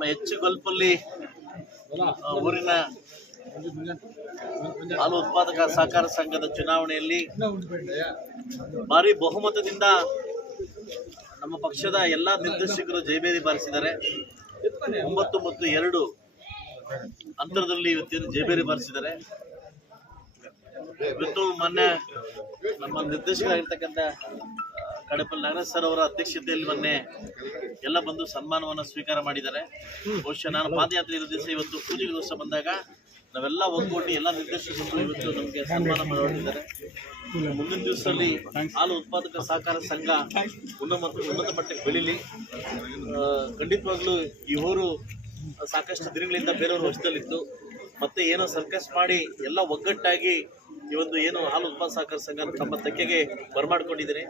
ನಮ್ಮ ಹೆಚ್ಚು ಗಲ್ಪಲ್ಲಿ ಊರಿನ ಹಾಲು ಉತ್ಪಾದಕ ಸಹಕಾರ ಸಂಘದ ಚುನಾವಣೆಯಲ್ಲಿ ಭಾರಿ ಬಹುಮತದಿಂದ ನಮ್ಮ ಪಕ್ಷದ ಎಲ್ಲಾ ನಿರ್ದೇಶಕರು ಜಯಬೇರಿ ಬಾರಿಸಿದ್ದಾರೆ. ಒಂಬತ್ತು ಮತ್ತು ಎರಡು ಅಂತರದಲ್ಲಿ ಇವತ್ತೇನು ಜಯಬೇರಿ ಬಾರಿಸಿದ್ದಾರೆ. ಇವತ್ತು ಮೊನ್ನೆ ನಮ್ಮ ನಿರ್ದೇಶಕರಾಗಿರ್ತಕ್ಕಂಥ ಕಡಪಲ್ಲಿ ನಾಗರಾಜ್ ಸರ್ ಅವರ ಅಧ್ಯಕ್ಷತೆಯಲ್ಲಿ ಮೊನ್ನೆ ಎಲ್ಲ ಬಂದು ಸನ್ಮಾನವನ್ನು ಸ್ವೀಕಾರ ಮಾಡಿದ್ದಾರೆ. ಬಹುಶಃ ನಾನು ಪಾದಯಾತ್ರೆ ಇರೋ ದಿವಸ ಇವತ್ತು ಪೂಜೆ ದಿವಸ ಬಂದಾಗ ನಾವೆಲ್ಲ ಒಗ್ಗೂಡಿ ಎಲ್ಲ ನಿರ್ದೇಶಕರು ಇವತ್ತು ನಮಗೆ ಸನ್ಮಾನ ಮಾಡಿದ್ದಾರೆ. ಮುಂದಿನ ದಿವಸದಲ್ಲಿ ಹಾಲು ಉತ್ಪಾದಕ ಸಹಕಾರ ಸಂಘ ಉನ್ನತ ಉನ್ನತ ಮಟ್ಟಕ್ಕೆ ಬೆಳೀಲಿ. ಖಂಡಿತವಾಗ್ಲೂ ಈ ಊರು ಸಾಕಷ್ಟು ದಿನಗಳಿಂದ ಬೇರೆಯವ್ರ ವಶದಲ್ಲಿತ್ತು. ಮತ್ತೆ ಏನೋ ಸರ್ಕಸ್ ಮಾಡಿ ಎಲ್ಲ ಒಗ್ಗಟ್ಟಾಗಿ ಈ ಒಂದು ಏನು ಹಾಲು ಉತ್ಪಾದಕ ಸಹಕಾರ ಸಂಘ ತಮ್ಮ ತೆಕ್ಕೆಗೆ ಬರಮಾಡ್ಕೊಂಡಿದ್ದೀನಿ.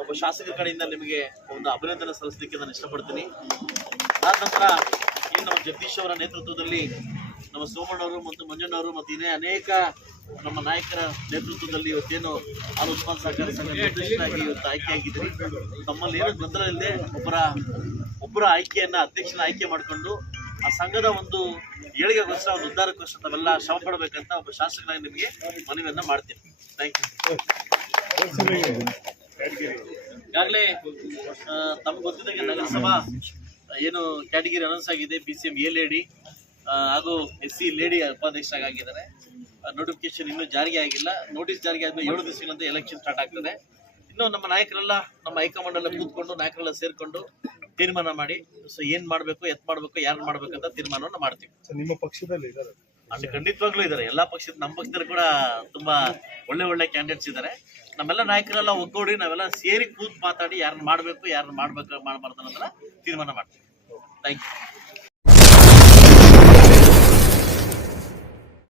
ಒಬ್ಬ ಶಾಸಕ ಕಡೆಯಿಂದ ನಿಮಗೆ ಒಂದು ಅಭಿನಂದನೆ ಸಲ್ಲಿಸಲಿಕ್ಕೆ ನಾನು ಇಷ್ಟಪಡ್ತೀನಿ. ಅದಾದ ನಂತರ ಏನು ನಮ್ಮ ಜಗದೀಶ್ ಅವರ ನೇತೃತ್ವದಲ್ಲಿ ನಮ್ಮ ಸೋಮಣ್ಣವರು ಮತ್ತು ಮಂಜಣ್ಣವರು ಮತ್ತು ಇನ್ನೇ ಅನೇಕ ನಮ್ಮ ನಾಯಕರ ನೇತೃತ್ವದಲ್ಲಿ ಇವತ್ತೇನು ಹಾಲು ಉತ್ಪಾದಕ ಸಹಕಾರ ಸಂಘ ಇವತ್ತು ಆಯ್ಕೆಯಾಗಿದ್ದೀರಿ. ತಮ್ಮಲ್ಲಿ ಏನು ಗೊಂದಲ ಇಲ್ಲದೆ ಒಬ್ಬರ ಒಬ್ಬರ ಆಯ್ಕೆಯನ್ನು ಅಧ್ಯಕ್ಷನ ಆಯ್ಕೆ ಮಾಡಿಕೊಂಡು ಆ ಸಂಘದ ಒಂದು ಏಳಿಗೆಗೋಸ್ಕರ, ಒಂದು ಉದ್ಧಾರಕ್ಕೋಸ್ಕರ ತಾವೆಲ್ಲ ಶ್ರಮ ಪಡಬೇಕಂತ ಒಬ್ಬ ಶಾಸಕರಾಗಿ ನಿಮಗೆ ಮನವಿಯನ್ನು ಮಾಡ್ತೀನಿ. ಥ್ಯಾಂಕ್ ಯು ಈಗಾಗಲೇ ತಮ್ಗೆ ಗೊತ್ತಿದ್ದಂಗೆ ನಗರಸಭಾ ಏನು ಕ್ಯಾಟಗಿರಿ ಅನೌನ್ಸ್ ಆಗಿದೆ B C M A lady ಹಾಗೂ ಎಸ್ ಸಿ ಲೇಡಿ ಉಪಾಧ್ಯಕ್ಷರಾಗಿದ್ದಾರೆ ನೋಟಿಫಿಕೇಶನ್ ಇನ್ನೂ ಜಾರಿಗೆ ಆಗಿಲ್ಲ. ನೋಟಿಸ್ ಜಾರಿಗೆ ಆದ್ಮೇಲೆ ಏಳು ದಿವಸಗಳಂತ ಎಲೆಕ್ಷನ್ ಸ್ಟಾರ್ಟ್ ಆಗ್ತದೆ. ಇನ್ನು ನಮ್ಮ ನಾಯಕರೆಲ್ಲ, ನಮ್ಮ ಹೈಕಮಾಂಡ್ ಎಲ್ಲ ಕೂತ್ಕೊಂಡು, ನಾಯಕರೆಲ್ಲ ಸೇರ್ಕೊಂಡು ತೀರ್ಮಾನ ಮಾಡಿ, ಸೊ ಏನ್ ಮಾಡ್ಬೇಕು, ಎತ್ ಮಾಡ್ಬೇಕು, ಯಾರು ಮಾಡ್ಬೇಕಂತ ತೀರ್ಮಾನವನ್ನು ಮಾಡ್ತೀವಿ. ನಿಮ್ಮ ಪಕ್ಷದಲ್ಲಿ ಅಲ್ಲಿ ಖಂಡಿತವಾಗ್ಲೂ ಇದ್ದಾರೆ. ಎಲ್ಲಾ ಪಕ್ಷದ ನಮ್ಮ ಪಕ್ಷದಲ್ಲಿ ಕೂಡ ತುಂಬಾ ಒಳ್ಳೆ ಒಳ್ಳೆ ಕ್ಯಾಂಡಿಡೇಟ್ಸ್ ಇದ್ದಾರೆ. ನಮ್ಮೆಲ್ಲ ನಾಯಕರೆಲ್ಲ ಒಗ್ಗೂಡಿ ನಾವೆಲ್ಲ ಸೇರಿ ಕೂತ್ ಮಾತಾಡಿ ಯಾರನ್ನ ಮಾಡ್ಬೇಕು ಯಾರನ್ನ ಮಾಡ್ಬೇಕು, ಮಾಡಬಾರ್ದು ಅನ್ನೋದನ್ನ ತೀರ್ಮಾನ ಮಾಡ್ತೀವಿ. Thank you